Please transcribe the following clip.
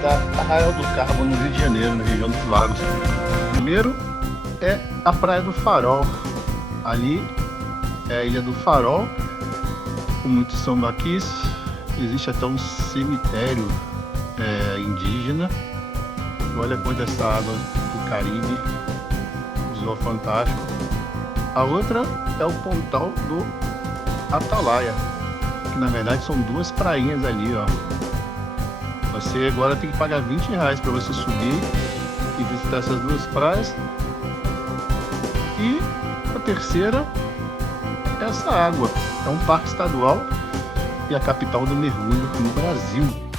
visitar Arraial do Cabo, no Rio de Janeiro, na região dos lagos. Primeiro é a Praia do Farol. Ali é a Ilha do Farol, com muitos sambaquis. Existe até um cemitério indígena. Olha quanto essa água do Caribe, visual fantástico. A outra é o Pontal do Atalaia, que na verdade são duas prainhas ali, ó. Você agora tem que pagar R$20 para você subir e visitar essas duas praias. E a terceira é essa água. É um parque estadual e a capital do mergulho no Brasil.